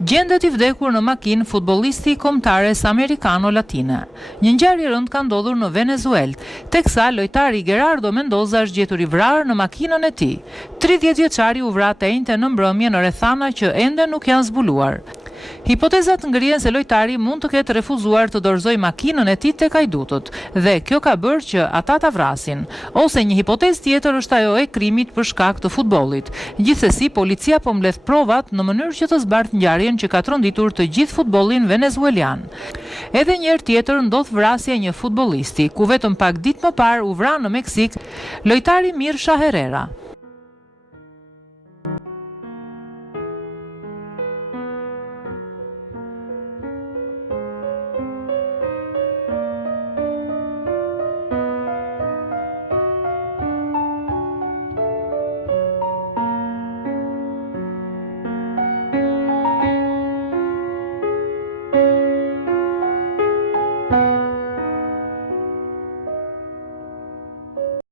Gjendet i vdekur në makinë futbollisti i kombëtares amerikano-latine. Një ngjarje e rëndë ka ndodhur në Venezuelë, teksa lojtari Gerardo Mendoza është gjetur i vrarë në makinën e tij. 30 vjeçari u vra të njëjtën në mbrëmje në rrethana që ende nuk janë zbuluar. Hipotezat ngrihen se lojtari mund të ketë refuzuar të dorëzoj makinën e tij tek ajdutët dhe kjo ka bërë që ata ta vrasin. Ose një hipotezë tjetër është ajo e krimit për shkak të futbollit. Gjithsesi, policia po mbledh provat në mënyrë që të zbartë ngjarjen që ka tronditur të gjithë futbollin venezuelian. Edhe një herë tjetër ndodh vrasja e një futbollisti, ku vetëm pak ditë më parë u vra në Meksik lojtari Mirša Herrera.